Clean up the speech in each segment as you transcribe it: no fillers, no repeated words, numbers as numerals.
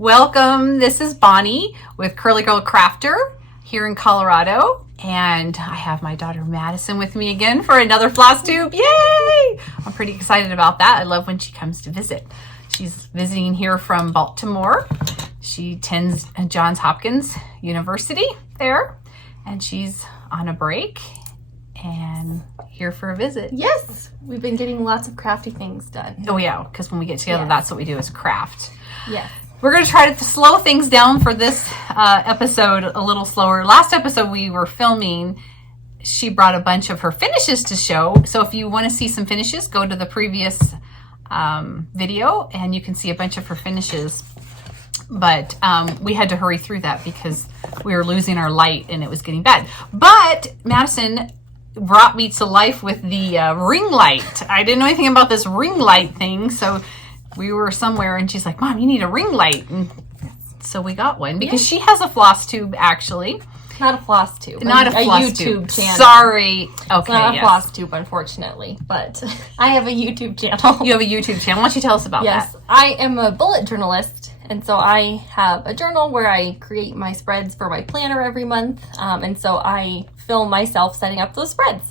Welcome. This is Bonnie with Curly Girl Crafter here in Colorado. And I have my daughter Madison with me again for another Flosstube. Yay! I'm pretty excited about that. I love when she comes to visit. She's visiting here from Baltimore. She attends Johns Hopkins University there, and she's on a break and here for a visit. Yes, we've been getting lots of crafty things done. Oh yeah, because when we get together, that's what we do is craft. Yes. We're going to try to slow things down for this episode a little slower. Last episode we were filming, she brought a bunch of her finishes to show. So if you want to see some finishes, go to the previous video and you can see a bunch of her finishes. But we had to hurry through that because we were losing our light and it was getting bad. But Madison brought me to life with the ring light. I didn't know anything about this ring light thing, so we were somewhere and she's like, Mom, you need a ring light. And so we got one because she has a Flosstube actually. Not a Flosstube. Not a YouTube channel. Sorry. Okay. It's not a Flosstube, unfortunately, but I have a YouTube channel. You have a YouTube channel. Why don't you tell us about that? Yes, I am a bullet journalist, and so I have a journal where I create my spreads for my planner every month, and so I film myself setting up those spreads.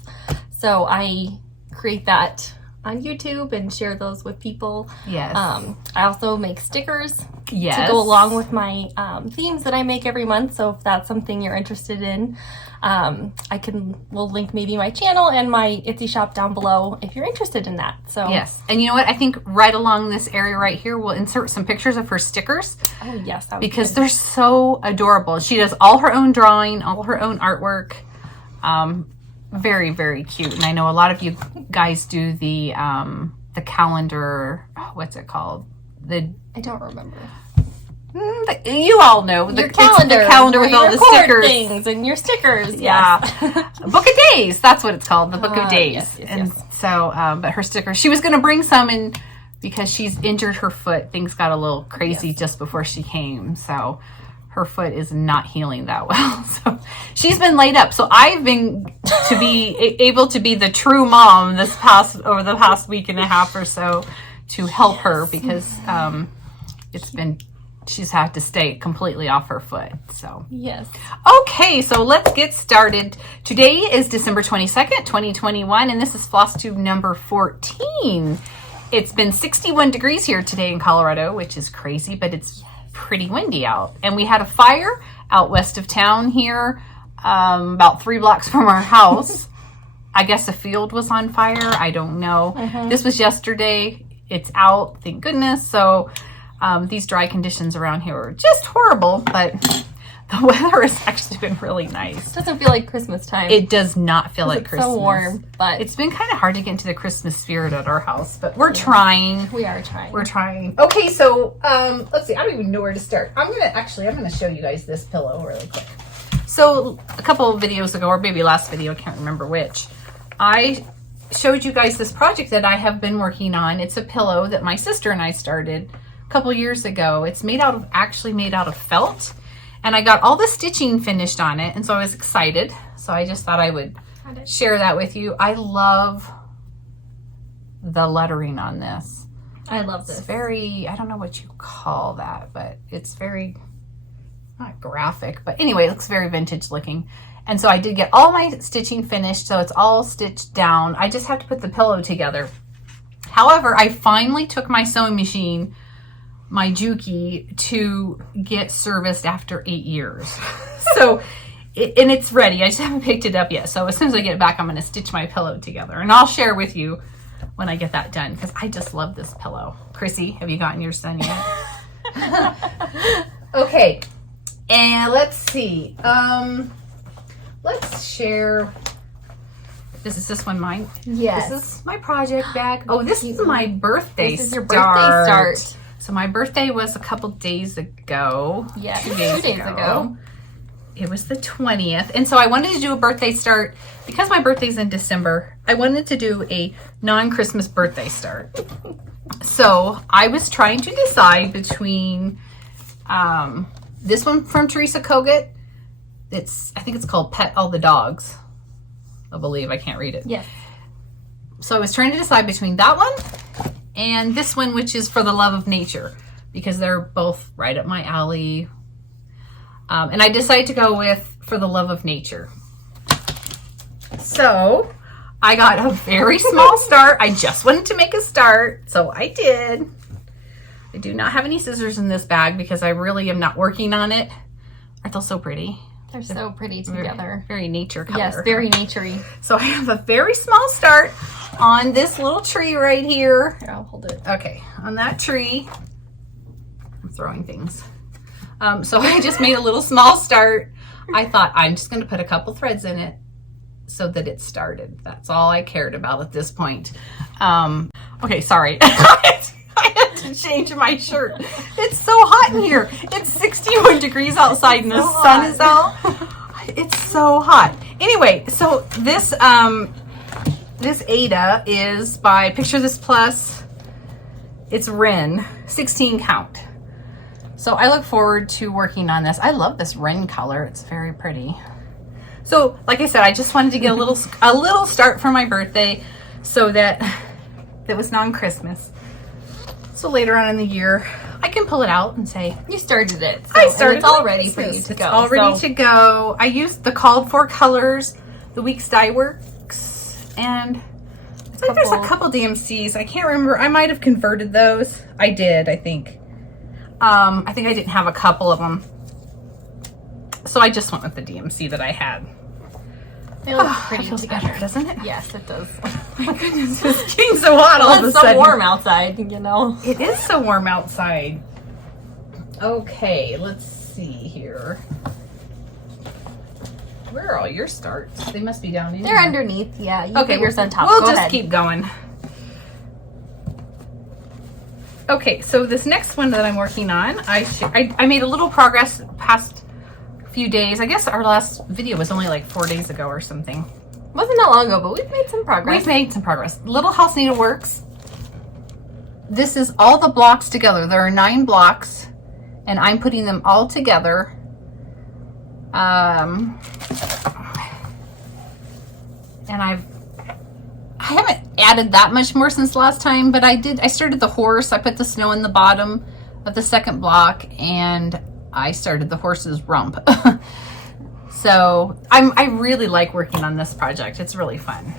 So I create that on YouTube and share those with people. Yes. I also make stickers yes. to go along with my themes that I make every month. So if that's something you're interested in, we'll link maybe my channel and my Etsy shop down below if you're interested in that. So yes. And you know what? I think right along this area right here, we'll insert some pictures of her stickers. Oh yes. Because they're so adorable. She does all her own drawing, all her own artwork. Very, very cute. And I know a lot of you guys do the calendar, what's it called? I don't remember. You all know. Your calendar. The calendar with all the stickers. Things and your stickers. Yeah. Yes. Book of Days. That's what it's called. The Book of Days. Yes, yes, and yes. so, but her stickers, she was going to bring some in because she's injured her foot. Things got a little crazy just before she came. So her foot is not healing that well. So she's been laid up. So I've been able to be the true mom over the past week and a half or so to help her because she's had to stay completely off her foot. So yes. Okay, so let's get started. Today is December 22nd, 2021, and this is Flosstube number 14. It's been 61 degrees here today in Colorado, which is crazy, but it's pretty windy out. And we had a fire out west of town here, about 3 blocks from our house. I guess a field was on fire. I don't know. This was yesterday. It's out, thank goodness. So these dry conditions around here are just horrible, but the weather has actually been really nice. It doesn't feel like Christmas time. It does not feel like Christmas. It's so warm, but it's been kind of hard to get into the Christmas spirit at our house, but we're trying. We are trying. We're trying. Okay, so let's see. I don't even know where to start. I'm gonna show you guys this pillow really quick. So a couple of videos ago, or maybe last video, I can't remember which, I showed you guys this project that I have been working on. It's a pillow that my sister and I started a couple years ago. It's actually made out of felt. And I got all the stitching finished on it, and so I was excited. So I just thought I would share that with you. I love the lettering on this. I love this. It's very, I don't know what you call that, but it's very, not graphic, but anyway, it looks very vintage looking. And so I did get all my stitching finished, so it's all stitched down. I just have to put the pillow together. However, I finally took my sewing machine, my Juki, to get serviced after 8 years. So, and it's ready. I just haven't picked it up yet. So as soon as I get it back, I'm going to stitch my pillow together. And I'll share with you when I get that done, because I just love this pillow. Chrissy, have you gotten yours done yet? Okay. And let's see. Let's share. Is this one mine? Yes. This is my project bag. Oh, this is my birthday start. This is your birthday start. So my birthday was a couple days ago. Yeah, 2 days ago. It was the 20th. And so I wanted to do a birthday start. Because my birthday's in December, I wanted to do a non-Christmas birthday start. So I was trying to decide between this one from Teresa Kogut. I think it's called Pet All the Dogs. I believe. I can't read it. Yes. So I was trying to decide between that one and this one, which is For the Love of Nature. because they're both right up my alley. And I decided to go with For the Love of Nature. So I got a very small start. I just wanted to make a start, so I did. I do not have any scissors in this bag because I really am not working on it. Aren't they so pretty? They're so pretty together. Very nature color. Yes, very naturey. So I have a very small start on this little tree right here. Here, I'll hold it. Okay, on that tree. I'm throwing things. So I just made a little small start. I thought I'm just going to put a couple threads in it so that it started. That's all I cared about at this point. Okay, sorry. I had to change my shirt. It's so hot in here. It's 61 degrees outside and the sun is out. It's so hot. Anyway, so this this Ada is by Picture This Plus. It's Wren, 16 count. So I look forward to working on this. I love this Wren color. It's very pretty. So like I said, I just wanted to get a little start for my birthday so that it was non-Christmas. So later on in the year, I can pull it out and say, you started it. So, I started. It's all ready for you to go. It's all ready to go. I used the called for colors, the Weeks Dye Works, and I think there's a couple DMCs. I can't remember. I might have converted those. I did, I think. I think I didn't have a couple of them. So I just went with the DMC that I had. They look pretty feels together, better, doesn't it? Yes, it does. My goodness, it's getting so hot all of a It's so sudden. warm outside, you know. It is so warm outside. Okay, let's see here. Where are all your starts? They must be down in They're here. underneath, yeah. You Okay, put yours on top. We'll Go just ahead. keep going. Okay, so this next one that I'm working on, I made a little progress past few days. I guess our last video was only like 4 days ago or something. Wasn't that long ago, but we've made some progress. We've made some progress. Little House Needleworks. This is all the blocks together. There are 9 blocks, and I'm putting them all together. And I haven't added that much more since last time, but I started the horse. I put the snow in the bottom of the second block, and I started the horse's rump. So I really like working on this project. It's really fun.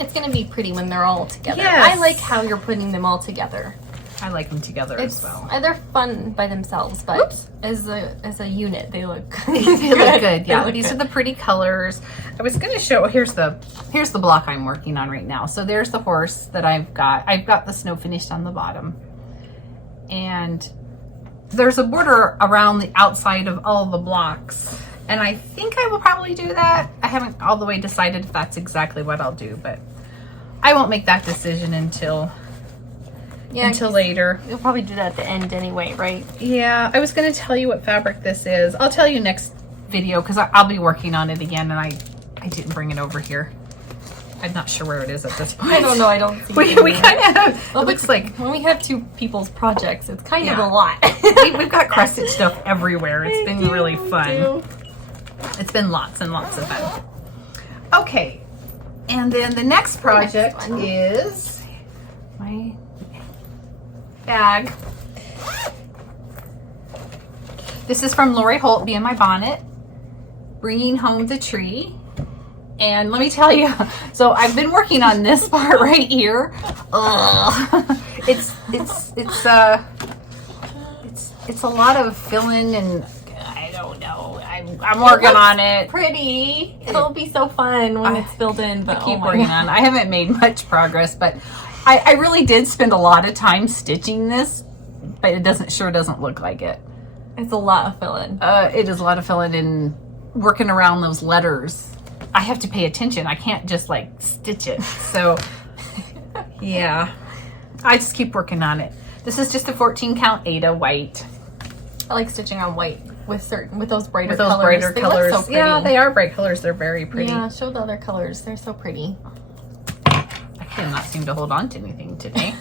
It's going to be pretty when they're all together. Yes. I like how you're putting them all together. I like them together as well. They're fun by themselves, but as a unit, they look They look good. Yeah, look these good. are the pretty colors. I was going to show. Here's the block I'm working on right now. So there's the horse that I've got. I've got the snow finished on the bottom, and there's a border around the outside of all the blocks. And I think I will probably do that. I haven't all the way decided if that's exactly what I'll do, but I won't make that decision until later. You'll probably do that at the end anyway, right? Yeah, I was going to tell you what fabric this is. I'll tell you next video because I'll be working on it again, and I didn't bring it over here. I'm not sure where it is at this point. I don't know. I don't see We kind of have, it looks like when we have 2 people's projects, it's kind of a lot. we've got cross stitch stuff everywhere. It's been really fun. It's been lots and lots of fun. Okay, and then the next project is my bag. This is from Lori Holt, Be in My Bonnet, Bringing Home the Tree. And let me tell you, so I've been working on this part right here. It's a lot of filling, and I don't know. I'm working on it. Pretty. It'll be so fun when it's filled in. But I keep working on it. I haven't made much progress, but I really did spend a lot of time stitching this, but it sure doesn't look like it. It's a lot of filling. It is a lot of filling and working around those letters. I have to pay attention. I can't just like stitch it. So yeah, I just keep working on it. This is just a 14 count Ada white. I like stitching on white with those brighter With those colors. brighter They colors. look so pretty. Yeah, they are bright colors. They're very pretty. Yeah, show the other colors. They're so pretty. I cannot seem to hold on to anything today.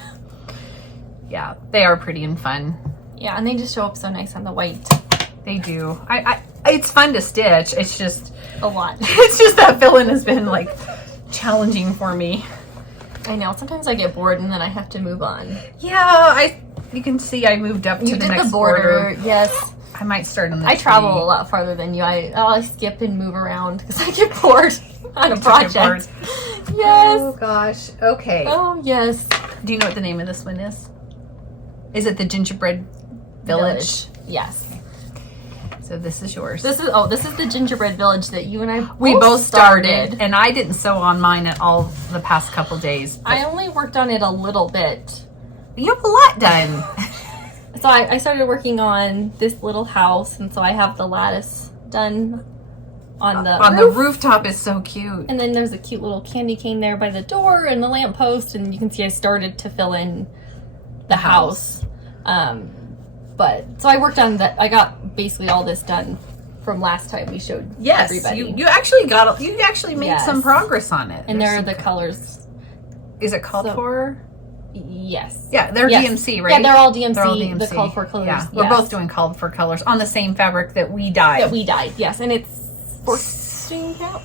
Yeah, they are pretty and fun. Yeah, and they just show up so nice on the white. They do. It's fun to stitch. It's just A lot. it's just that filling has been like challenging for me. I know. Sometimes I get bored and then I have to move on. Yeah, you can see I moved up to You the did next the border. Yes. I might start on the I tree. travel a lot farther than you. I skip and move around because I get bored on a project. Yes. Oh gosh. Okay. Oh yes. Do you know what the name of this one is? Is it the Gingerbread Village? Yes. So this is yours. This is the Gingerbread Village that you and I both started, and I didn't sew on mine at all the past couple days. I only worked on it a little bit. You have a lot done. So I started working on this little house, and so I have the lattice done on the the rooftop is so cute. And then there's a cute little candy cane there by the door and the lamppost, and you can see I started to fill in the house. But so I worked on that. I got basically all this done from last time we showed everybody. You actually made some progress on it. And there are the colors. Is it called for? Yes. Yeah, they're DMC, right? Yeah, they're all DMC. They're all DMC. The called for colors. Yeah, we're both doing called for colors on the same fabric that we dyed. Yes, and it's 14 count.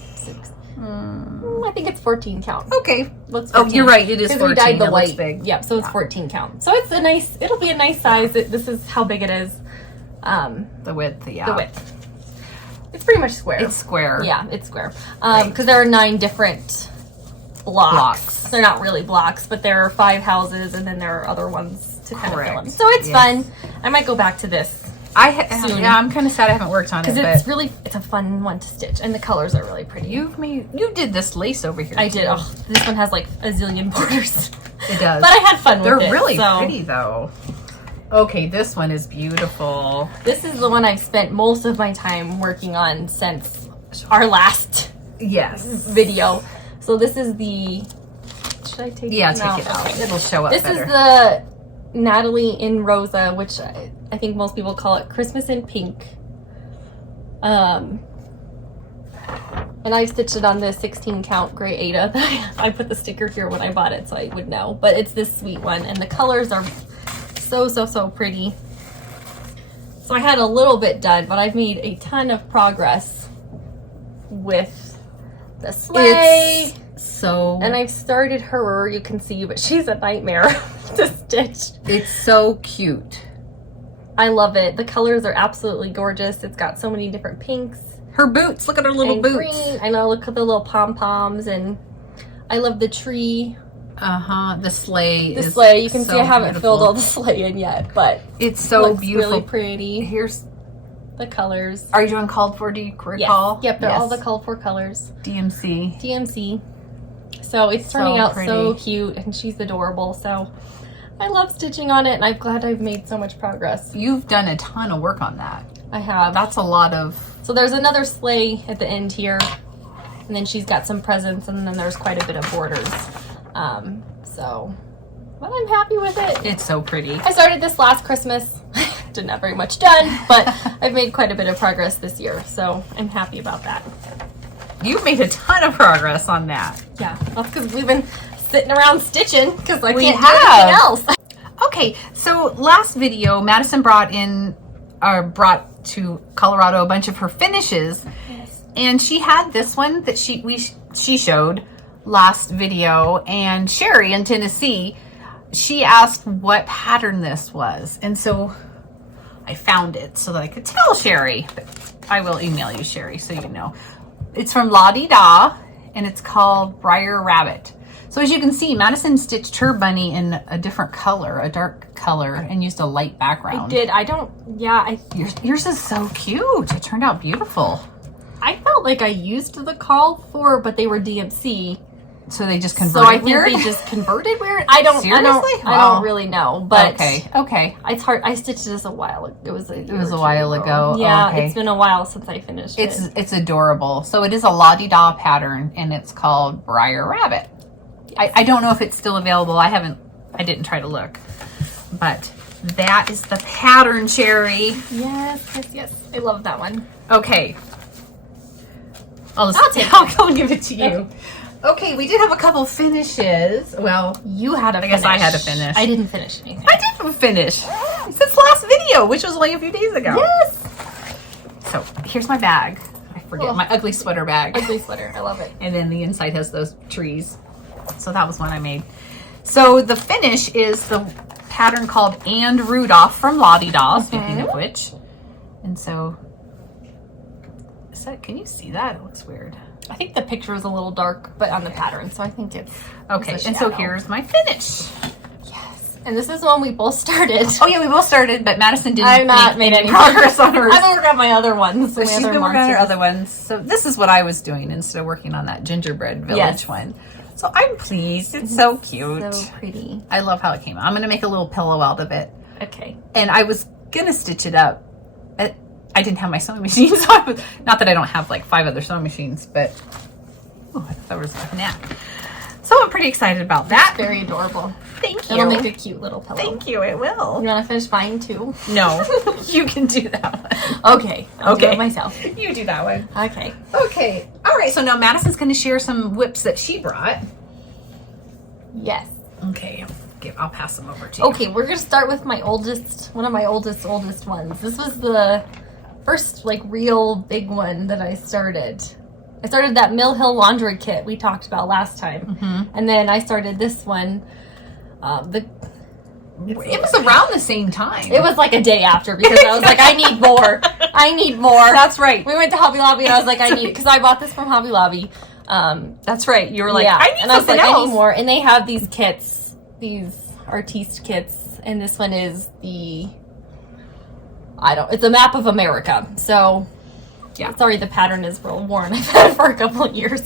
I think it's 14 count. Okay. Let's. Oh, you're right. It is 14. We dyed the white. Big. Yep. So it's 14 count. So it's it'll be a nice size. This is how big it is. The width. Yeah. The width. It's pretty much square. It's square. Yeah, it's square. Because there are 9 different blocks. They're not really blocks, but there are 5 houses, and then there are other ones to kind of fill them. So it's fun. I might go back to this. Soon. Yeah, I'm kind of sad I haven't worked on it. Because it's a fun one to stitch, and the colors are really pretty. You did this lace over here. I did. Oh, this one has like a zillion borders. It does. But I had fun with it. They're really pretty though. Okay, this one is beautiful. This is the one I've spent most of my time working on since our last video. So this is the. Should I take? Yeah, take it out. It'll show up. This is the Natalie in Rosa, which I think most people call it Christmas in Pink. And I stitched it on the 16 count gray Ada. I put the sticker here when I bought it so I would know. But it's this sweet one, and the colors are so pretty. So I had a little bit done, but I've made a ton of progress with the sleigh. And I've started her, you can see, but she's a nightmare to stitch. It's so cute. I love it. The colors are absolutely gorgeous. It's got so many different pinks. Her boots, look at her little boots. Green. I know, look at the little pom-poms, and I love the tree. The sleigh. The sleigh. You can see I haven't filled all the sleigh in yet, but it's so beautiful. Really pretty. Here's the colors. Are you doing called for? Do you recall? Yes. Yep, they're all the called for colors. DMC. So it's turning out so cute, and she's adorable. So I love stitching on it, and I'm glad I've made so much progress. You've done a ton of work on that. I have. That's a lot of... So there's another sleigh at the end here, and then she's got some presents, and then there's quite a bit of borders. But I'm happy with it. It's so pretty. I started this last Christmas. Didn't have very much done, but I've made quite a bit of progress this year, so I'm happy about that. You've made a ton of progress on that. Yeah, that's because we've been sitting around stitching because I can't do anything else. Okay, so last video, Madison brought to Colorado a bunch of her finishes, and she had this one that she showed last video, and Sherry in Tennessee, she asked what pattern this was, and so I found it so that I could tell Sherry. But I will email you, Sherry, so you know. It's from La Di Da, and it's called Briar Rabbit. So as you can see, Madison stitched her bunny in a different color, a dark color, and used a light background. I did. Yours is so cute. It turned out beautiful. I felt like I used the call for, but they were DMC. So they just converted. So I think they just converted weird. I don't really know. But okay. It's hard. I stitched this a while. It was a while ago. Yeah, okay. It's been a while since I finished it. It's adorable. So it is a La Di Da pattern, and it's called Briar Rabbit. Yes. I don't know if it's still available. I didn't try to look, but that is the pattern, Sherry. Yes. I love that one. Okay. I'll go and give it to you. Okay, we did have a couple finishes. Well, you had a finish. I guess I had a finish. I didn't finish anything. I did finish since last video, which was only a few days ago. Yes. So here's my bag. I forget my ugly sweater bag. Ugly sweater. I love it. And then the inside has those trees. So that was one I made. So the finish is the pattern called And Rudolph from Lottie Doll, speaking of which. And so, can you see that? It looks weird. I think the picture is a little dark, but on the pattern, so I think it's okay. It's a and so shadow. here's my finish. Yes, and this is the one we both started. Oh yeah, we both started, but Madison didn't I've not made any progress on hers. I've been working on my other ones. So she's been working on her other ones. So this is what I was doing instead of working on that Gingerbread Village one. So I'm pleased. It's so cute. So pretty. I love how it came out. I'm going to make a little pillow out of it. Okay. And I was going to stitch it up. I didn't have my sewing machine, so I was, not that I don't have like 5 other sewing machines, but I thought that was a nap. So I'm pretty excited about that. It's very adorable. Thank you. It'll make a cute little pillow. Thank you. It will. You want to finish mine too? No, you can do that one. Okay. I'll do it myself. You do that one. Okay. Okay. All right. So now Madison's going to share some WIPs that she brought. Yes. Okay. I'll pass them over to you. Okay, we're going to start with my oldest, one of my oldest ones. This was the first like real big one that I started. I started that Mill Hill laundry kit we talked about last time. And then I started this one. It was around the same time. It was like a day after because I was like, I need more. I need more. That's right. We went to Hobby Lobby and I was like, I need, because I bought this from Hobby Lobby. That's right. You were like, yeah. I need and I was something like, else. I need more. And they have these kits, these artiste kits, and this one is it's a map of America. So, yeah. Sorry, the pattern is real worn. I've had it for a couple of years.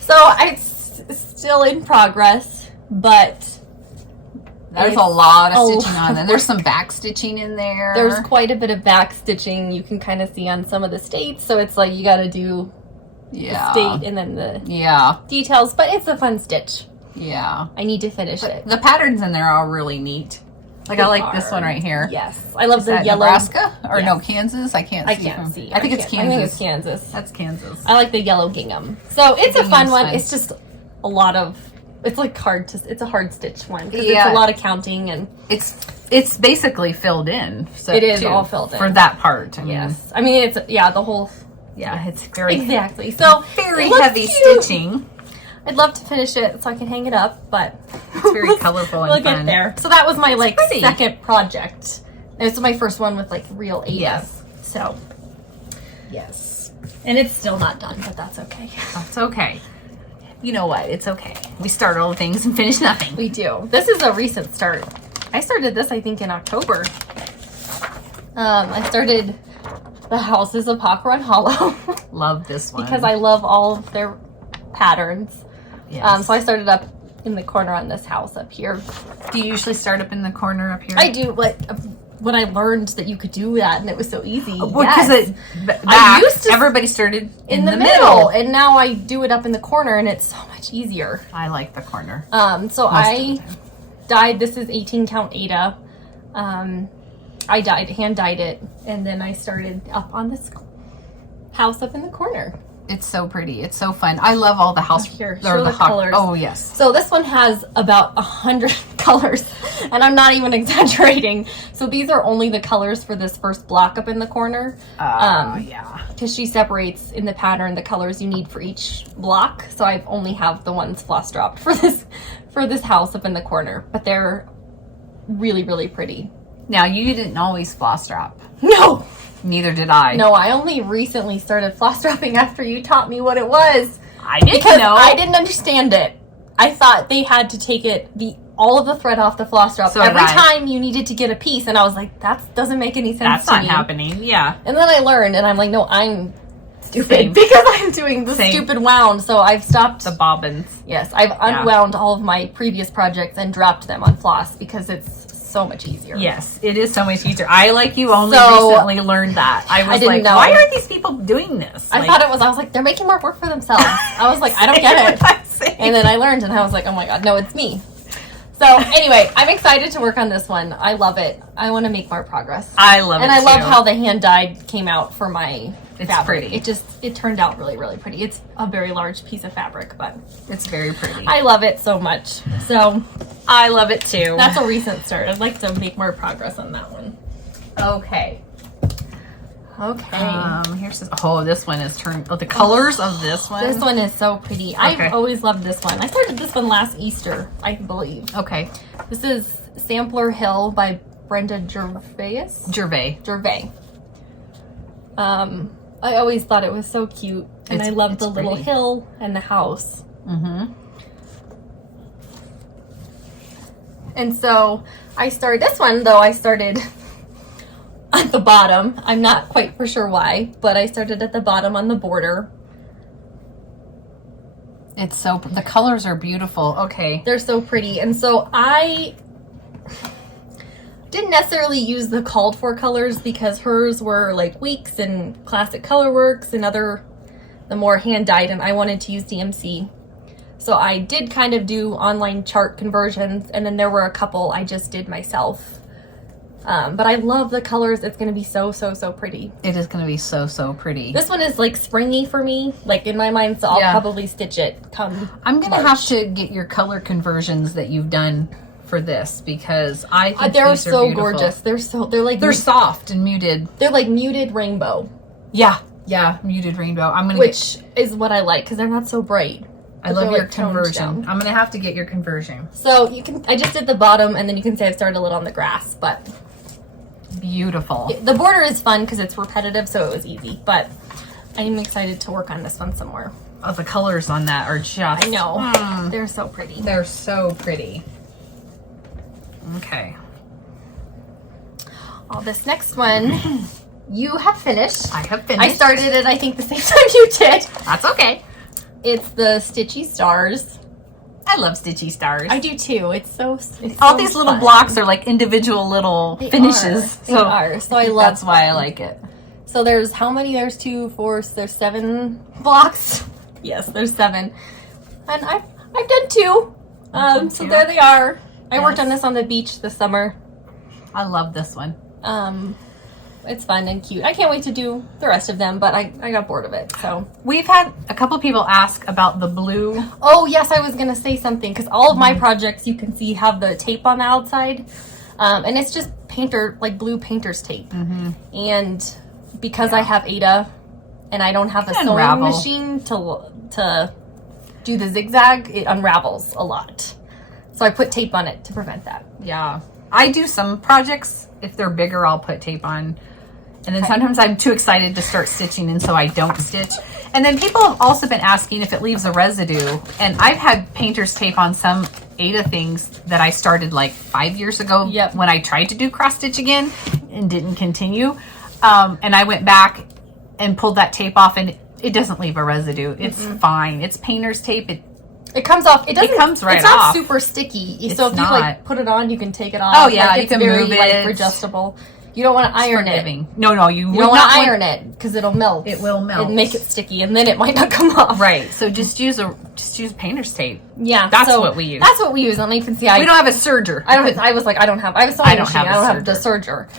So, it's still in progress, but there's a lot of stitching on there. There's some back stitching in there. There's quite a bit of back stitching you can kind of see on some of the states. So, it's like you got to do the state and then the details, but it's a fun stitch. Yeah. I need to finish it. The patterns in there are really neat. Like, I like this one right here. Yes. I love the yellow. Nebraska? Or no, Kansas? I can't see. I think it's Kansas. I think it's Kansas. That's Kansas. I like the yellow gingham. So it's a fun one. It's just a lot of, it's like it's a hard stitch one. Because it's a lot of counting and. It's basically filled in. So it is all filled in. For that part. Yes. I mean, it's, the whole. Yeah, it's very. Exactly. So. Very heavy stitching. I'd love to finish it so I can hang it up, but it's very colorful and we'll fun. get there. So that was my second project. It was my first one with like real Ada. Yes. So yes, and it's still not done, but that's okay. That's okay. You know what? It's okay. We start all the things and finish nothing. We do. This is a recent start. I started this I think in October. I started the Houses of Popcorn Hollow. Love this one because I love all of their patterns. Yes. So I started up in the corner on this house up here. Do you usually start up in the corner up here? I do. When I learned that you could do that and it was so easy. Because I used to everybody started in the middle, and now I do it up in the corner, and it's so much easier. I like the corner. So I dyed. This is 18 count Ada. I hand dyed it, and then I started up on this house up in the corner. It's so pretty. It's so fun. I love all the house here. Show the colors. Oh yes. So this one has about 100 colors, and I'm not even exaggerating. So these are only the colors for this first block up in the corner. Because she separates in the pattern the colors you need for each block. So I only have the ones floss dropped for this house up in the corner, but they're really, really pretty. Now you didn't always floss drop. No. Neither did I. No, I only recently started floss dropping after you taught me what it was. I didn't know. I didn't understand it. I thought they had to take all of the thread off the floss drop every time you needed to get a piece, and I was like, that doesn't make any sense to me. That's not happening. Yeah. And then I learned, and I'm like, no, I'm stupid because I'm doing the stupid wound. So I've stopped the bobbins. Yes, I've unwound all of my previous projects and dropped them on floss because it's so much easier. Yes, it is so much easier. I, like you, only recently learned that. I didn't know. Why are these people doing this? I was like, they're making more work for themselves. I was like, I don't get it. And then I learned, and I was like, oh my god, no, it's me. So anyway, I'm excited to work on this one. I love it. I want to make more progress. I love it, and I love how the hand dyed came out for my fabric. Pretty. It turned out really, really pretty. It's a very large piece of fabric, but it's very pretty. I love it so much. So I love it too. That's a recent start. I'd like to make more progress on that one. Okay. Here's this one is turned. Oh, the colors of this one. This one is so pretty. I've always loved this one. I started this one last Easter, I believe. Okay. This is Sampler Hill by Brenda Gervais. I always thought it was so cute, and I love the little hill and the house. And so I started this one, though I started at the bottom. I'm not quite for sure why, but I started at the bottom on the border. It's so, the colors are beautiful. Okay. They're so pretty. And so I didn't necessarily use the called for colors because hers were like Weeks and Classic Colorworks and the more hand dyed, and I wanted to use DMC. So I did kind of do online chart conversions, and then there were a couple I just did myself. But I love the colors. It's going to be so, so, so pretty. It is going to be so, so pretty. This one is like springy for me, like in my mind, so I'll probably stitch it come I'm going to have to get your color conversions that you've done for this, because I think they're these are so beautiful. gorgeous. They're soft and muted. They're like muted rainbow. Yeah, muted rainbow. Which is what I like, because they're not so bright. I love your conversion. I'm going to have to get your conversion. So I just did the bottom, and then you can say I've started a little on the grass, but beautiful. The border is fun because it's repetitive, so it was easy, but I'm excited to work on this one some more. Oh, the colors on that are just... I know. They're so pretty. They're so pretty. Okay. Oh, this next one you have finished. I have finished. I started it, I think, the same time you did. That's okay. It's the Stitchy Stars. I love Stitchy Stars. I do too. It's all so these little blocks are like individual little finishes. They are. So I love that's why I like it. So there's how many? There's 2, 4, there's 7 blocks. Yes, there's 7. And I've done 2. So there they are. I worked on this on the beach this summer. I love this one. It's fun and cute. I can't wait to do the rest of them, but I got bored of it. So we've had a couple people ask about the blue. Oh yes, I was gonna say something, because all of my projects, you can see, have the tape on the outside, and it's just blue painter's tape. And because I have Ada and I don't have a sewing machine to do the zigzag, it unravels a lot. So I put tape on it to prevent that. Yeah, I do some projects. If they're bigger, I'll put tape on. And then sometimes I'm too excited to start stitching, and so I don't stitch. And then people have also been asking if it leaves a residue. And I've had painter's tape on some Ada things that I started like 5 years ago when I tried to do cross stitch again and didn't continue. And I went back and pulled that tape off, and it doesn't leave a residue. It's fine. It's painter's tape. It comes off. It comes right off. It's not super sticky. So if you like put it on, you can take it off. Oh yeah, you can move it. Like adjustable. You don't want to iron it. No, you don't want to iron it because it'll melt. It will melt and make it sticky, and then it might not come off. Right. So just use painter's tape. Yeah, that's what we use. That's what we use. And you can see, we don't have a serger. I have a sewing machine. I don't have the serger.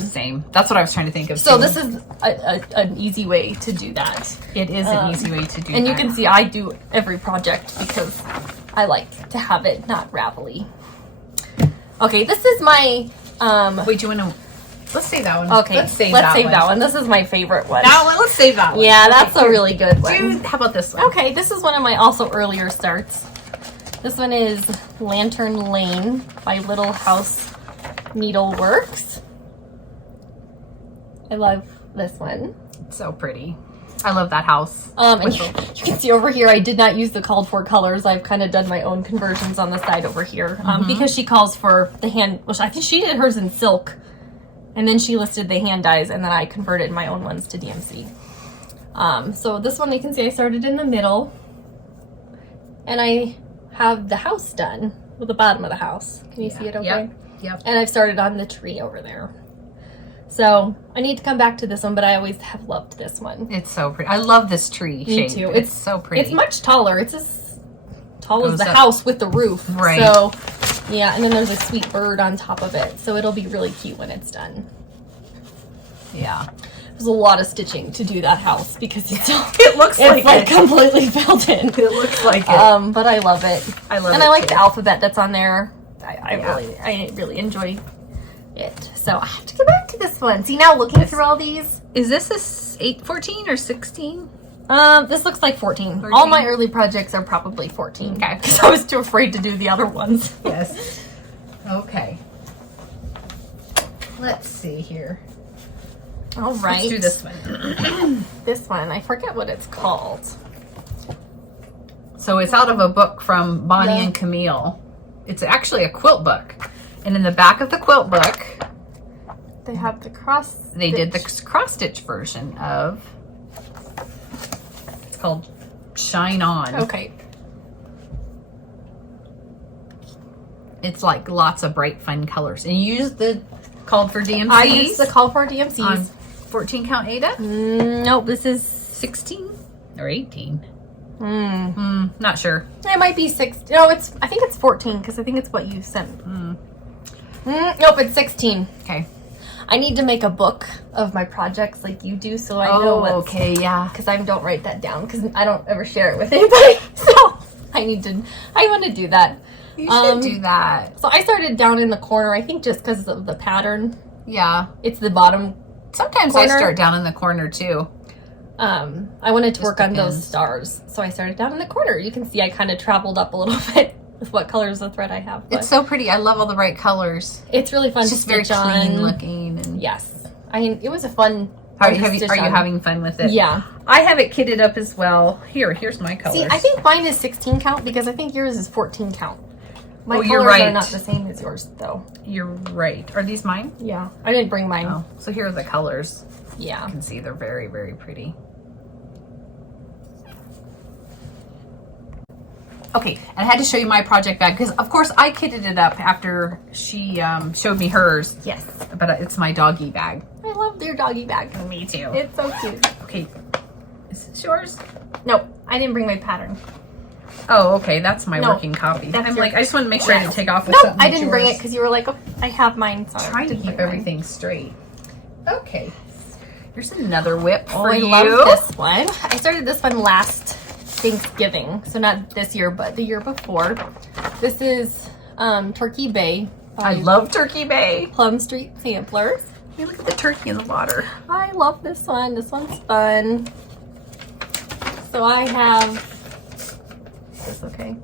Same. That's what I was trying to think of. So this is an easy way to do that. It is an easy way to do that. And you can see I do every project because I like to have it not ravelly. Okay, this is my... Wait, do you want to... Let's save that one. Okay, let's save that one. This is my favorite one. Let's save that one. Yeah, that's a really good one. How about this one? Okay, this is one of my also earlier starts. This one is Lantern Lane by Little House Needleworks. I love this one. It's so pretty. I love that house. And you can see over here, I did not use the called for colors. I've kind of done my own conversions on the side over here. Because she calls for the hand, which I think she did hers in silk. And then she listed the hand dyes, and then I converted my own ones to DMC. So this one, you can see I started in the middle. And I have the house done with the bottom of the house. Can you see it okay? Yep. And I've started on the tree over there. So I need to come back to this one, but I always have loved this one. It's so pretty. I love this tree Me shape. too. It's so pretty. It's much taller. It's as tall as the house with the roof. Right. So, yeah, and then there's a sweet bird on top of it. So it'll be really cute when it's done. Yeah. There's a lot of stitching to do that house because it looks like completely filled in. It looks like it. But I love it. I love it. And I like the alphabet that's on there. I really enjoy it. So I have to go back to this one. See, now looking through all these. Is this a 14 or 16? This looks like 14. All my early projects are probably 14. Okay. Because I was too afraid to do the other ones. Yes. Okay. Let's see here. All right. Let's do this one. This one, I forget what it's called. So it's out of a book from Bonnie and Camille. It's actually a quilt book. And in the back of the quilt book, they have the cross. They did the cross stitch version of, it's called Shine On. Okay. It's like lots of bright, fun colors. And you use the called for DMCs. I used the call for DMCs. On 14 count Ada? Nope, this is 16 or 18. Not sure. It might be 16. No, I think it's 14 because I think it's what you sent. Nope, it's 16. Okay. I need to make a book of my projects like you do, so I know what's... okay, yeah. Because I don't write that down because I don't ever share it with anybody. So I want to do that. You should do that. So I started down in the corner, I think just because of the pattern. Yeah. It's the bottom Sometimes corner. I start down in the corner too. I wanted to work on those stars, so I started down in the corner. You can see I kind of traveled up a little bit with what colors of thread I have. It's so pretty. I love all the bright colors. It's really fun. It's to just very stitch clean on. looking. And Yes, I mean it was a fun. Are you having fun with it? Yeah, I have it kitted up as well. Here's my colors. See, I think mine is 16 count because I think yours is 14 count. My colors you're right. are not the same as yours, though. You're right. Are these mine? Yeah, I didn't bring mine. Oh, so here are the colors. Yeah, You can see they're very, very pretty. Okay, and I had to show you my project bag because, of course, I kitted it up after she showed me hers. Yes, But it's my doggy bag. I love your doggy bag. Me too. It's so cute. Okay, is this yours? No, I didn't bring my pattern. Oh, okay, that's my No, working copy. that's I'm your- like, I just want to make sure I didn't take off with No, something I that's didn't bring it yours. because you were like, oh, I have mine. So Trying to I didn't keep bring mine. everything straight. Okay, here's another whip Oh, for I you. love this one. I started this one last Thanksgiving, so not this year, but the year before. This is Turkey Bay. I love Turkey Bay. Plum Street Samplers. Hey, look at the turkey in the water. I love this one. This one's fun. So I have. Is this okay?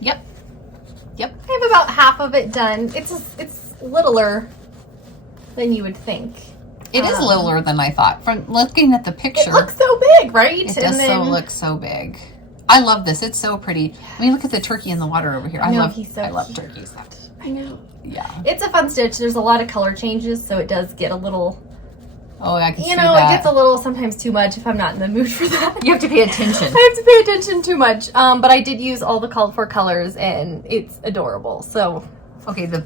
Yep. I have about half of it done. It's littler than you would think. It is littler than I thought. From looking at the picture, It looks so big, right? it does look so big. I love this. It's so pretty. I mean, look at the turkey in the water over here. I love turkeys. I know. Yeah. It's a fun stitch. There's a lot of color changes, so it does get a little, Oh, I can see it that. gets a little sometimes too much if I'm not in the mood for that. You have to pay attention. I have to pay attention too much. But I did use all the called for colors, and it's adorable. So Okay, the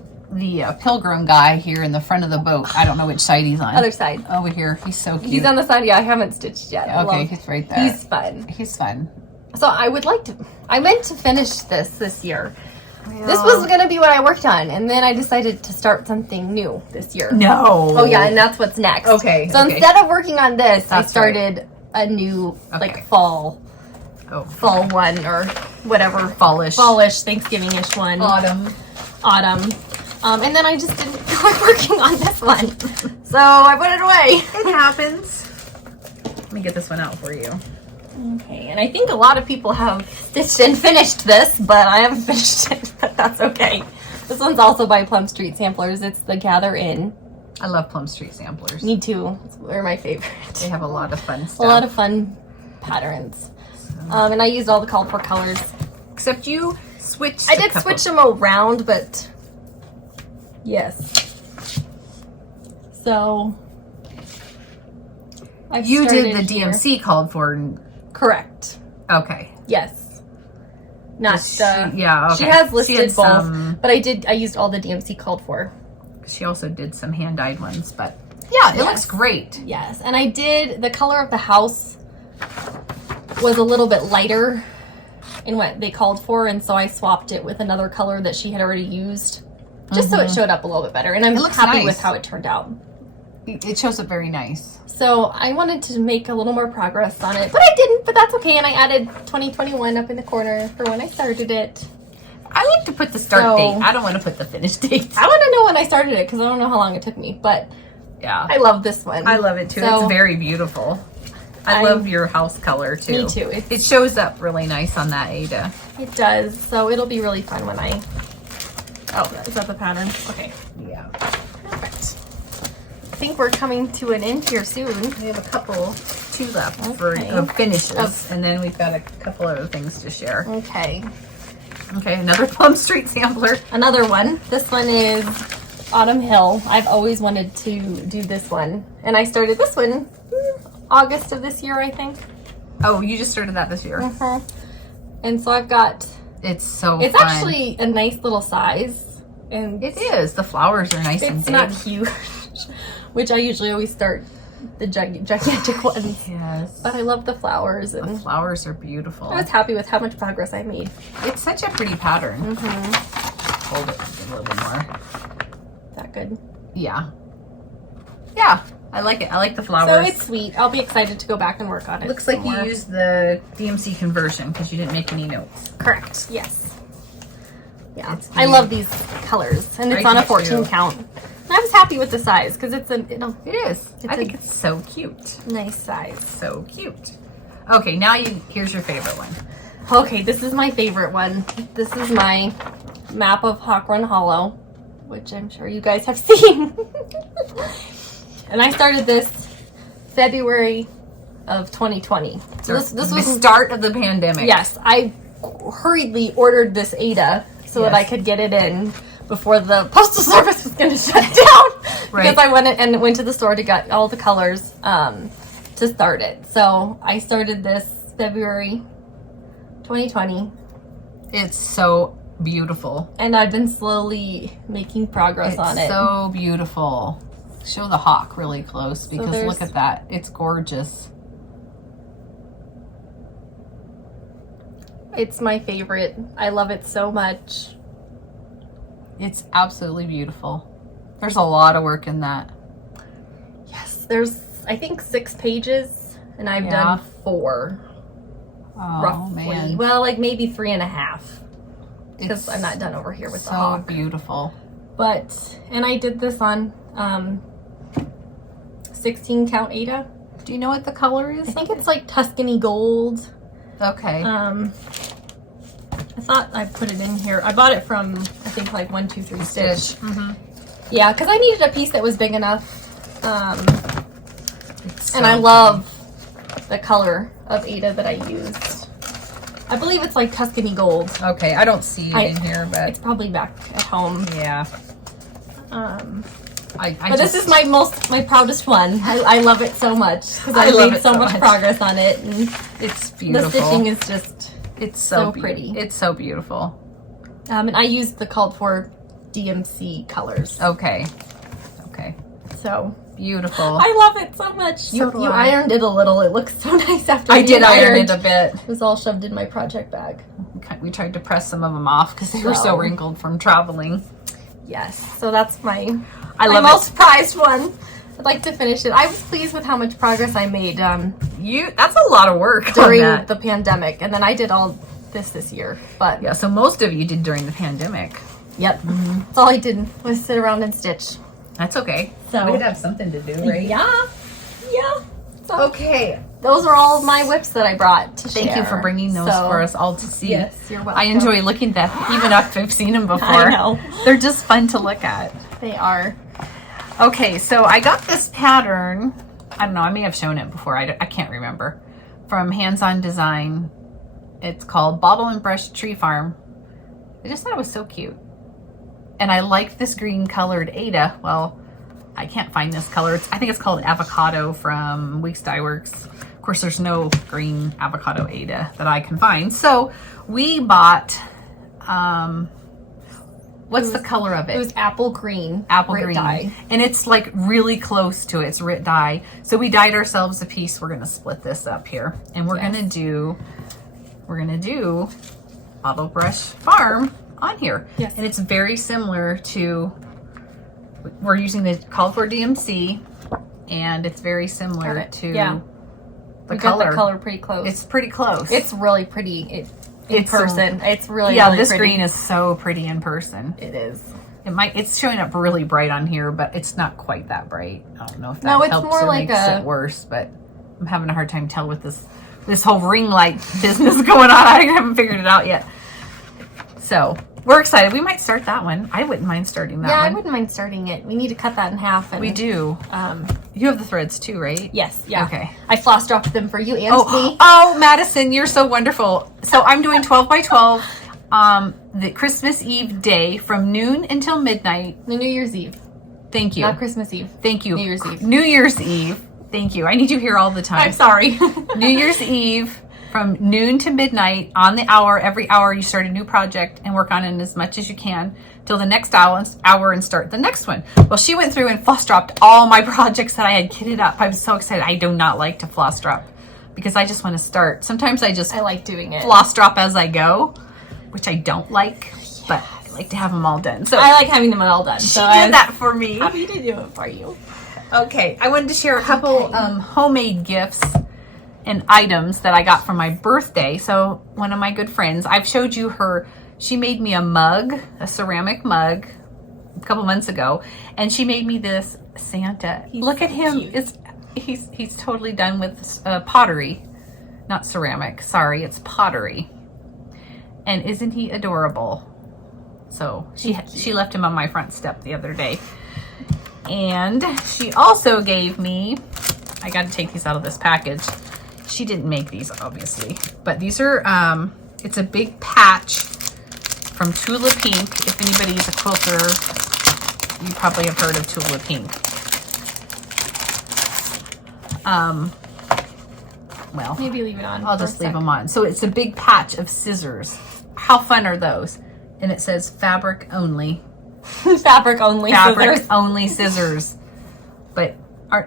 pilgrim guy here in the front of the boat. I don't know which side he's on. other side. Over here. He's so cute. He's on the side. Yeah, I haven't stitched yet. Okay, he's right there. He's fun. He's fun. So I meant to finish this year. This was going to be what I worked on, and then I decided to start something new this year. No. Oh yeah, and that's what's next. Okay. So instead of working on this, I That's started a new like fall one or whatever. Fallish, Thanksgiving-ish one. Autumn. And then I just didn't feel like working on this one. So I put it away. It happens. Let me get this one out for you. Okay, and I think a lot of people have stitched and finished this, but I haven't finished it, but that's okay. This one's also by Plum Street Samplers. It's the Gather In. I love Plum Street Samplers. Me too. They're my favorite. They have a lot of fun stuff. A lot of fun patterns. And I used all the called for colors. Except you switched. I did switch them around, but yes. So you did the DMC called for. Correct. Okay. Yes. Not the. Yeah. Okay. She has listed both, some, but I used all the DMC called for. She also did some hand dyed ones, but yeah, it looks great. Yes, and I did the color of the house was a little bit lighter in what they called for, and so I swapped it with another color that she had already used, just so it showed up a little bit better. And I'm happy with how it turned out. It shows up very nice. So I wanted to make a little more progress on it, but I didn't, but that's okay. And I added 2021 up in the corner for when I started it. I like to put the start date. I don't want to put the finish date. I want to know when I started it because I don't know how long it took me, but yeah, I love this one. I love it too. So, it's very beautiful. I love your house color too. Me too. It shows up really nice on that Ada. It does. So it'll be really fun when I Oh, is that the pattern? Okay. Yeah. Perfect. I think we're coming to an end here soon. We have a couple, 2 left Okay. for finishes, and then we've got a couple other things to share. Okay. Okay, another Plum Street sampler. Another one. This one is Autumn Hill. I've always wanted to do this one, and I started this one August of this year, I think. Oh, you just started that this year. And so I've got. It's so It's fun. actually a nice little size, and It is. The flowers are nice and it's big. not huge, which I usually always start the gigantic ones. Yes. But I love the flowers, The and flowers are beautiful. I was happy with how much progress I made. It's such a pretty pattern. Hold it a little bit more. Is that good? Yeah. Yeah, I like it. I like the So flowers. it's sweet. I'll be excited to go back and work on it. Looks like some you more. used the DMC conversion because you didn't make any notes. Correct. Yes. Yeah. It's I love these colors, and it's I on a do 14 too. count. And I was happy with the size because it's a It is. I think it's so cute. nice size. So cute. Okay, now here's your favorite one. Okay, this is my favorite one. This is my map of Hawk Run Hollow, which I'm sure you guys have seen. And I started this February of 2020. So this the was start of the pandemic. Yes, I hurriedly ordered this Ada so that Yes. I could get it in before the postal service was going to shut down. Right. Because I went to the store to get all the colors to start it. So I started this February 2020, It's so beautiful. and I've been slowly making progress on it. So beautiful. Show the hawk really close because there's- look at that. It's gorgeous. It's my favorite. I love it so much. It's absolutely beautiful. There's a lot of work in that. Yes, there's I think 6 pages, and I've Yeah. done 4. Oh Roughly. man. Well, like maybe 3.5. Because It's I'm not done over here with so the hawk. beautiful. And I did this on 16 count Ada. Do you know what the color is? I think it's like Tuscany Gold. Okay. I thought I put it in here. I bought it from, I think, like 1, 2, 3 Stitch. Mm-hmm. Yeah, because I needed a piece that was big enough. It's And so I love the color of Ada that I used. I believe it's like Tuscany Gold. pretty. Okay, I don't see it in here, but It's probably back at home. yeah. But this is my proudest one. I love it so much because I I love made it so so much much. progress on it, and It's the beautiful. stitching is just. It's so so pretty. It's so beautiful. And I used the called for DMC colors, Okay. Okay. so Beautiful. I love it so much. So do you I. ironed it a little. It looks so nice after I being did iron it ironed. a bit. It was all shoved in my project bag. We tried to press some of them off because they were so So- wrinkled from traveling. Yes, so that's my I my love most prized one. I'd like to finish it. I was pleased with how much progress I made it. That's a lot of work during on that. the pandemic, and then I did all this year. But Yeah, so most of you did during the pandemic. yep, that's all I did was sit around and stitch. That's okay. So- we could have something to do, right? Yeah. So Okay. those are all of my whips that I brought to Thank you share. for bringing those So, for us all to see. Yes, you're welcome. I enjoy looking at them, even if I've seen them before. I know. They're just fun to look at. They are. Okay, so I got this pattern. I don't know, I may have shown it before. I can't remember. From Hands On Design. It's called Bottle and Brush Tree Farm. I just thought it was so cute. And I like this green colored Ada. Well, I can't find this color. I think it's called Avocado from Weeks Dye Works. Of course, there's no green avocado Ada that I can find. So we bought, what's the color of It was apple green. apple Rit green dye. and it's like really close to it. It's Rit dye. So we dyed ourselves a piece. We're gonna split this up here and we're gonna do Bottle Brush Farm on here. Yes. And it's very similar to, we're using the called for DMC and it's very similar Got it. to Yeah. the We got color. the color pretty close. It's pretty close. It's really pretty. In It's a- person. It's really, yeah, really this pretty. green is so pretty in person. It is. It's showing up really bright on here, but it's not quite that bright. I don't know if that No, it's helps more or like makes a- it worse, but I'm having a hard time telling with this whole ring light business going on. I haven't figured it out yet. So we're excited. We might start that one. I wouldn't mind starting that Yeah, one. I wouldn't mind starting it. We need to cut that in half. And, We do. You have the threads too, right? Yes. Yeah. Okay. I floss dropped them for you and me. Oh, Madison, you're so wonderful. So I'm doing 12 by 12 the Christmas Eve day from noon until midnight. The New Year's Eve. Thank you. Not Christmas Eve. Thank you. New Year's Eve. New Year's Eve. Thank you. I need you here all the time. I'm sorry. New Year's Eve from noon to midnight on the hour. Every hour you start a new project and work on it as much as you can till the next hour and start the next one. Well, she went through and floss dropped all my projects that I had kitted up. I was so excited. I do not like to floss drop because I just want to start. Sometimes I like doing it. Floss drop as I go, which I don't like, but I like to have them all done. So I like having them all done. she did that for me. Happy to do it for you. Okay, I wanted to share a couple homemade gifts and items that I got for my birthday. So one of my good friends, I've showed you her, she made me a mug, a ceramic mug a couple months ago, and she made me this Santa. Look at him. Cute. He's totally done with pottery, not ceramic. Sorry, it's pottery. And isn't he adorable? So she left him on my front step the other day. And she also gave me, I got to take these out of this package. She didn't make these, obviously, but these are, it's a big patch from Tula Pink. If anybody is a quilter, you probably have heard of Tula Pink. Well, Maybe leave it on. I'll just leave them on. So it's a big patch of scissors. How fun are those? And it says fabric only. Fabric only. Fabric scissors. only scissors. But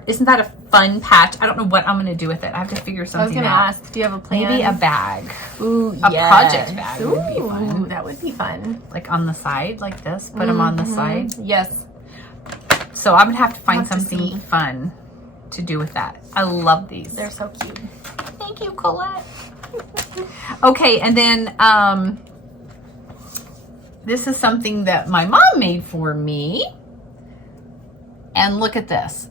isn't that a fun patch? I don't know what I'm going to do with it. I have to figure I was something going to out. ask, do you have a plan? Maybe a bag. Ooh, A project bag Ooh, would be fun. that would be fun. Like on the side, like this. Put them on the side. Yes. So I'm going to have to find I'll have to something see. fun to do with that. I love these. They're so cute. Thank you, Colette. Okay, and then this is something that my mom made for me. And look at this.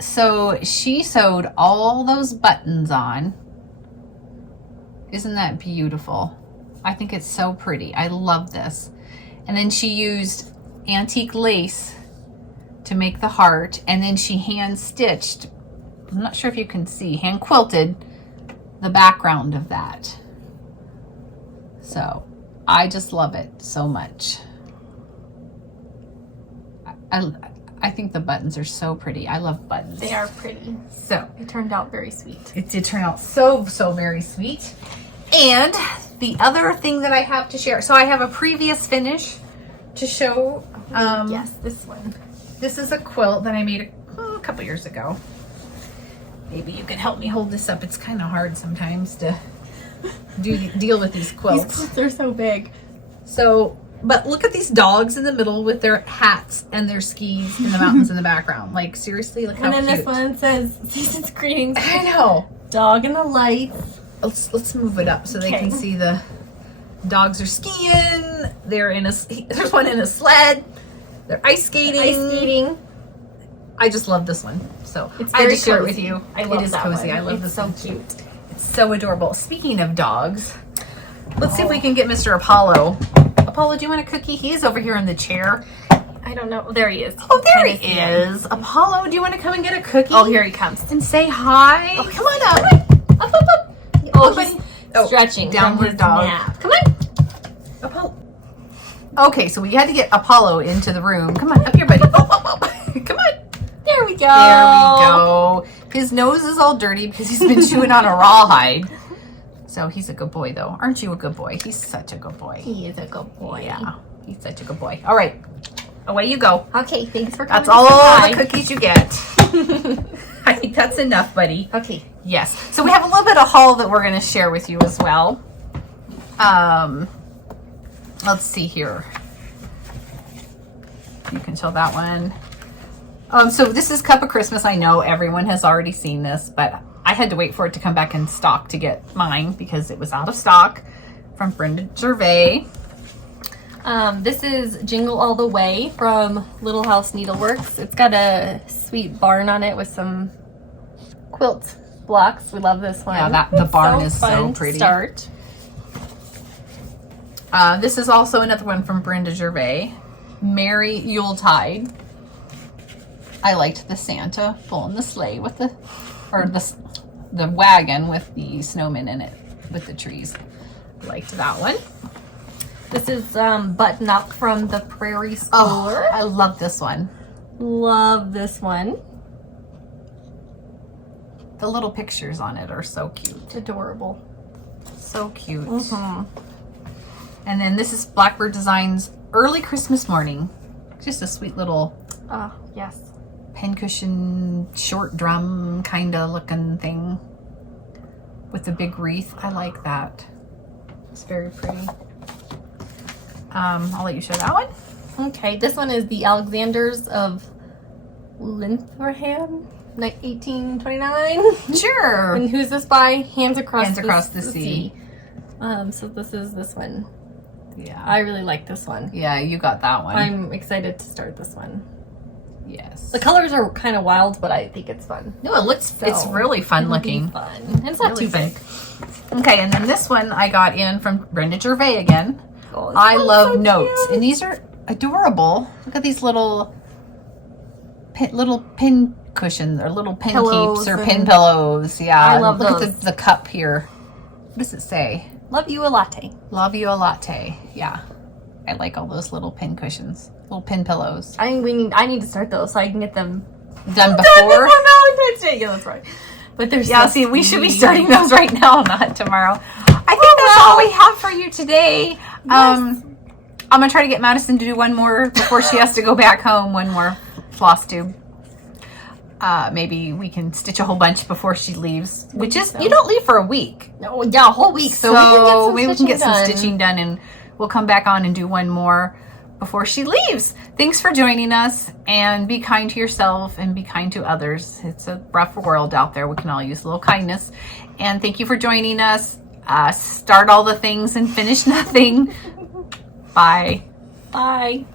So she sewed all those buttons on. Isn't that beautiful? I think it's so pretty. I love this. And then she used antique lace to make the heart. And then she hand stitched, I'm not sure if you can see, hand quilted the background of that. So I just love it so much. I think the buttons are so pretty. I love buttons. They are pretty. So It turned out very sweet. it did turn out so very sweet. And the other thing that I have to share, so I have a previous finish to show. Yes, this one. This is a quilt that I made a couple years ago. Maybe you could help me hold this up. It's kind of hard sometimes to deal with these quilts. These quilts are so big. So, but look at these dogs in the middle with their hats and their skis in the mountains in the background. Like, seriously, look how And then cute. this one says, Season's Greetings. I know. Dog in the lights. Let's move it up so they can see the dogs are skiing. There's one in a sled. They're ice skating. Ice skating. I just love this one. So It's I had very to share it with cozy. you. I love it is that cozy. one. I love It's this so one. cute. It's so adorable. Speaking of dogs, let's see if we can get Mr. Apollo. Apollo, do you want a cookie? He's over here in the chair. I don't know. There he is. Oh, there Kinda he see him. is. Apollo, do you want to come and get a cookie? Oh, here he comes. And say hi. Oh, come on up. Up, up, up. Oh, buddy. he's stretching. Downward from his dog. nap. Come on. Apollo. Okay, so we had to get Apollo into the room. Come on, up here, buddy. Come on. There we go. There we go. His nose is all dirty because he's been chewing on a rawhide. So he's a good boy, though. Aren't you a good boy? He's such a good boy. He is a good boy. Yeah, he's such a good boy. All right, away you go. Okay, thanks for coming. That's all the cookies you get. I think that's enough, buddy. Okay. Yes. So we have a little bit of haul that we're going to share with you as well. Let's see here. You can show that one. So this is Cup of Christmas. I know everyone has already seen this, but I had to wait for it to come back in stock to get mine because it was out of stock from Brenda Gervais. This is Jingle All the Way from Little House Needleworks. It's got a sweet barn on it with some quilt blocks. We love this one. Yeah, the barn is so fun to pretty. Start. This is also another one from Brenda Gervais. Merry Yuletide. I liked the Santa pulling the sleigh with the wagon with the snowmen in it with the trees. Liked that one. This is Button Up from the Prairie Schooler. Oh, I love this one. Love this one. The little pictures on it are so cute. Adorable. So cute. Mm-hmm. And then this is Blackbird Designs Early Christmas Morning. Just a sweet little yes. pincushion, short drum kind of looking thing with a big wreath. I like that. It's very pretty. I'll let you show that one. Okay, this one is the Alexanders of Linthorham, 1829. Sure. And who's this by? Hands Across the Sea. So this is this one. Yeah. I really like this one. Yeah, you got that one. I'm excited to start this one. Yes. The colors are kind of wild, but I think it's fun. No, it looks, it's really fun looking. Fun. And it's not Really too big. Okay, and then this one I got in from Brenda Gervais again. Oh, I love so notes. cute. And these are adorable. Look at these little pin cushions or little pin Pillows keeps or pin pillows. Yeah. I love Look those. at the cup here. What does it say? Love you a latte. Love you a latte. Yeah. I like all those little pin cushions, little pin pillows. I need to start those so I can get them Done before? Valentine's Day. Yeah, that's right. But there's See, we should be starting those right now, not tomorrow. I think that's all we have for you today. Yes. I'm gonna try to get Madison to do one more before she has to go back home. One more Flosstube. Maybe we can stitch a whole bunch before she leaves. Which is, you don't leave for a week. Oh yeah, a whole week. So maybe we can get some done. stitching done, and we'll come back on and do one more before she leaves. Thanks for joining us, and be kind to yourself and be kind to others. It's a rough world out there. We can all use a little kindness. And thank you for joining us. Start all the things and finish nothing. Bye. Bye.